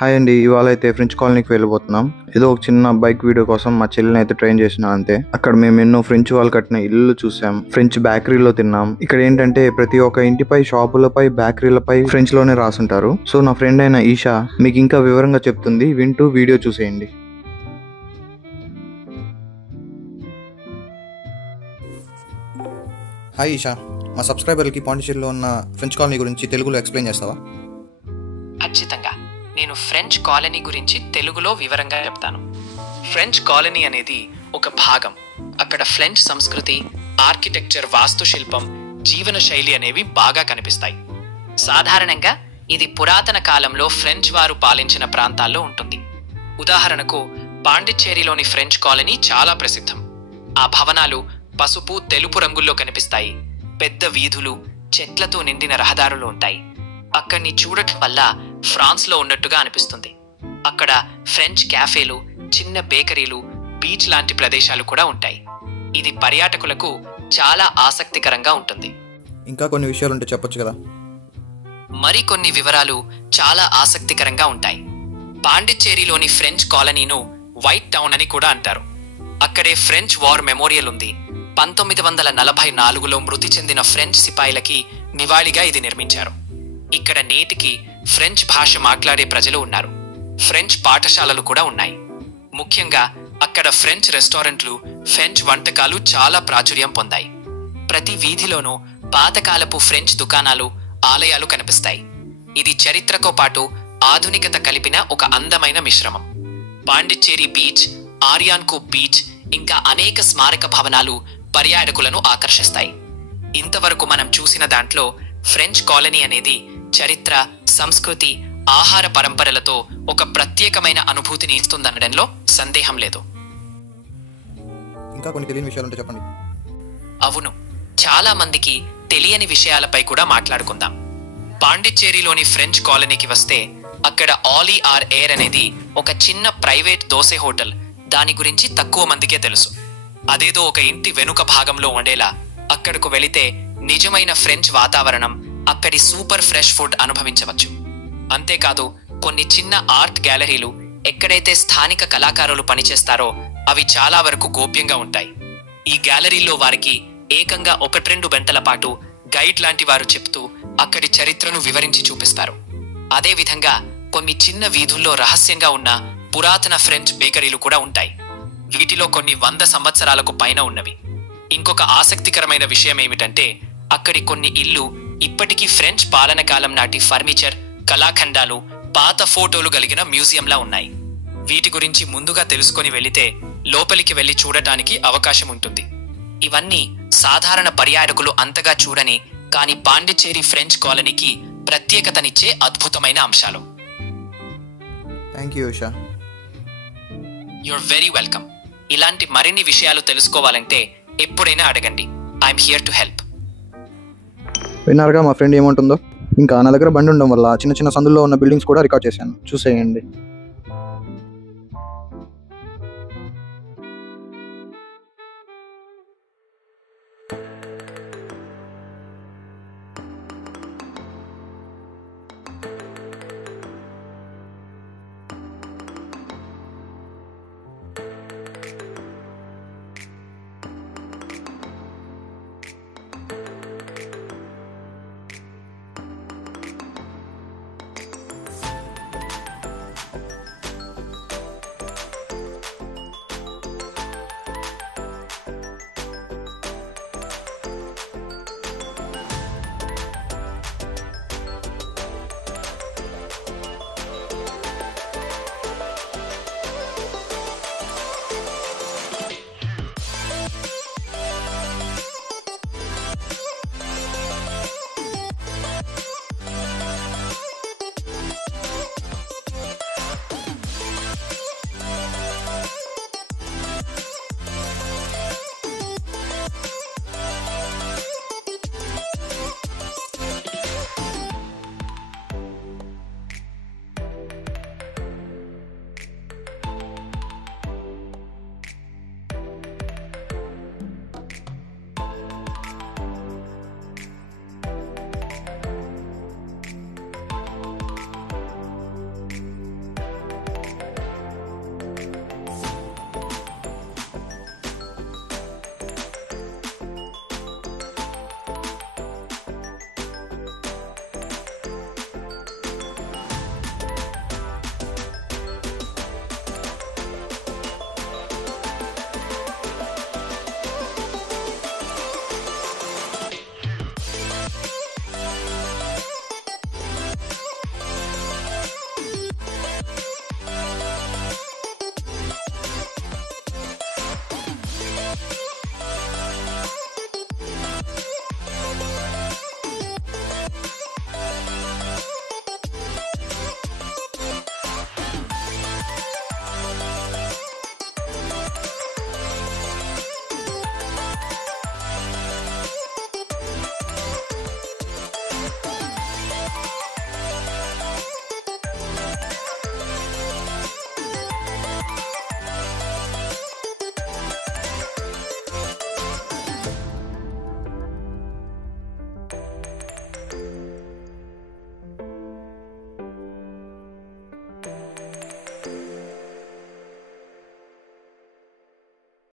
Hi అండి, ఇవాళ అయితే ఫ్రెంచ్ కాలనీకి వెళ్ళిపోతున్నాం. ఏదో ఒక చిన్న బైక్ వీడియో కోసం మా చెల్లిని అయితే ట్రైన్ చేసిన అంతే. అక్కడ మేము ఎన్నో ఫ్రెంచ్ వాళ్ళు కట్టిన ఇల్లు చూసాం, ఫ్రెంచ్ బేకరీలో తిన్నాం. ఇక్కడ ఏంటంటే ప్రతి ఒక్క ఇంటిపై, షాపులపై, బేకరీలపై ఫ్రెంచ్ లోనే రాసుంటారు. సో నా ఫ్రెండ్ అయిన ఈషా మీకు ఇంకా వివరంగా చెప్తుంది, వింటూ వీడియో చూసేయండి. హాయ్ ఈషా, మా సబ్స్క్రైబర్లకి పాండిచేరిలో ఉన్న ఫ్రెంచ్ కాలనీ గురించి తెలుగులో ఎక్స్ప్లెయిన్ చేస్తావా? ఖచ్చితంగా. నేను ఫ్రెంచ్ కాలనీ గురించి తెలుగులో వివరంగా చెప్తాను. ఫ్రెంచ్ కాలనీ అనేది ఒక భాగం. అక్కడ ఫ్రెంచ్ సంస్కృతి, ఆర్కిటెక్చర్, వాస్తుశిల్పం, జీవన శైలి అనేవి బాగా కనిపిస్తాయి. సాధారణంగా ఇది పురాతన కాలంలో ఫ్రెంచ్ వారు పాలించిన ప్రాంతాల్లో ఉంటుంది. ఉదాహరణకు పాండిచ్చేరిలోని ఫ్రెంచ్ కాలనీ చాలా ప్రసిద్ధం. ఆ భవనాలు పసుపు, తెలుపు రంగుల్లో కనిపిస్తాయి. పెద్ద వీధులు, చెట్లతో నిండిన రహదారులు ఉంటాయి. అక్కడిని చూడటం వల్ల ఫ్రాన్స్ లో ఉన్నట్టుగా అనిపిస్తుంది. అక్కడ ఫ్రెంచ్ క్యాఫేలు, చిన్న బేకరీలు, బీచ్ లాంటి ప్రదేశాలు కూడా ఉంటాయి. ఇది పర్యాటకులకు చాలా ఆసక్తికరంగా ఉంటుంది. ఇంకా కొన్ని విషయాలు ఉంటే చెప్పొచ్చు కదా? మరికొన్ని వివరాలు చాలా ఆసక్తికరంగా ఉంటాయి. పాండిచ్చేరిలోని ఫ్రెంచ్ కాలనీను వైట్ టౌన్ అని కూడా అంటారు. అక్కడే ఫ్రెంచ్ వార్ మెమోరియల్ ఉంది. 1944లో మృతి చెందిన ఫ్రెంచ్ సిపాయిలకి నివాళిగా ఇది నిర్మించారు. ఇక్కడ నేటికి ఫ్రెంచ్ భాష మాట్లాడే ప్రజలు ఉన్నారు. ఫ్రెంచ్ పాఠశాలలు కూడా ఉన్నాయి. ముఖ్యంగా అక్కడ ఫ్రెంచ్ రెస్టారెంట్లు, ఫ్రెంచ్ వంటకాలు చాలా ప్రాచుర్యం పొందాయి. ప్రతి వీధిలోనూ పాతకాలపు ఫ్రెంచ్ దుకాణాలు, ఆలయాలు కనిపిస్తాయి. ఇది చరిత్రతో పాటు ఆధునికత కలిపిన ఒక అందమైన మిశ్రమం. పాండిచ్చేరి బీచ్, ఆర్యాన్కు బీచ్, ఇంకా అనేక స్మారక భవనాలు పర్యాటకులను ఆకర్షిస్తాయి. ఇంతవరకు మనం చూసిన దాంట్లో ఫ్రెంచ్ కాలనీ అనేది చరిత్ర, సంస్కృతి, ఆహార పరంపరలతో ఒక ప్రత్యేకమైన అనుభూతిని ఇస్తుందనడంలో సందేహం లేదు. ఇంకా కొన్ని తెలియని విషయాలు ఉంటే చెప్పండి. అవును, చాలా మందికి తెలియని విషయాలపై కూడా మాట్లాడుకుందాం. పాండిచ్చేరిలోని ఫ్రెంచ్ కాలనీకి వస్తే అక్కడ ఆలీ ఆర్ ఎయిర్ అనేది ఒక చిన్న ప్రైవేట్ దోసె హోటల్. దాని గురించి తక్కువ మందికే తెలుసు. అదేదో ఒక ఇంటి వెనుక భాగంలో ఉండేలా. అక్కడకు వెళితే నిజమైన ఫ్రెంచ్ వాతావరణం, అక్కడి సూపర్ ఫ్రెష్ ఫుడ్ అనుభవించవచ్చు. అంతేకాదు కొన్ని చిన్న ఆర్ట్ గ్యాలరీలు, ఎక్కడైతే స్థానిక కళాకారులు పనిచేస్తారో అవి చాలా వరకు గోప్యంగా ఉంటాయి. ఈ గ్యాలరీలో వారికి ఏకంగా 1-2 గంటల పాటు గైడ్ లాంటి వారు చెప్తూ అక్కడి చరిత్రను వివరించి చూపిస్తారు. అదే విధంగా కొన్ని చిన్న వీధుల్లో రహస్యంగా ఉన్న పురాతన ఫ్రెంచ్ బేకరీలు కూడా ఉంటాయి. వీటిలో కొన్ని 100 సంవత్సరాలకు పైన ఉన్నవి. ఇంకొక ఆసక్తికరమైన విషయం ఏమిటంటే అక్కడి కొన్ని ఇల్లు ఇప్పటికీ ఫ్రెంచ్ పాలన కాలం నాటి ఫర్నిచర్, కళాఖండాలు, పాత ఫోటోలు కలిగిన మ్యూజియంలా ఉన్నాయి. వీటి గురించి ముందుగా తెలుసుకొని వెళితే లోపలికి వెళ్లి చూడటానికి అవకాశం ఉంటుంది. ఇవన్నీ సాధారణ పర్యాటకులు అంతగా చూడని, కానీ పాండిచ్చేరి ఫ్రెంచ్ కాలనీకి ప్రత్యేకతనిచ్చే అద్భుతమైన అంశాలు. Thank you Esha. You're very welcome. ఇలాంటి మరిన్ని విషయాలు తెలుసుకోవాలంటే ఎప్పుడైనా అడగండి. I'm here to help. విన్నారుగా మా ఫ్రెండ్ ఏమంటుందో. ఇంకా నా దగ్గర బండి ఉండడం వల్ల చిన్న చిన్న సందుల్లో ఉన్న బిల్డింగ్స్ కూడా రికార్డ్ చేశాను, చూసేయండి.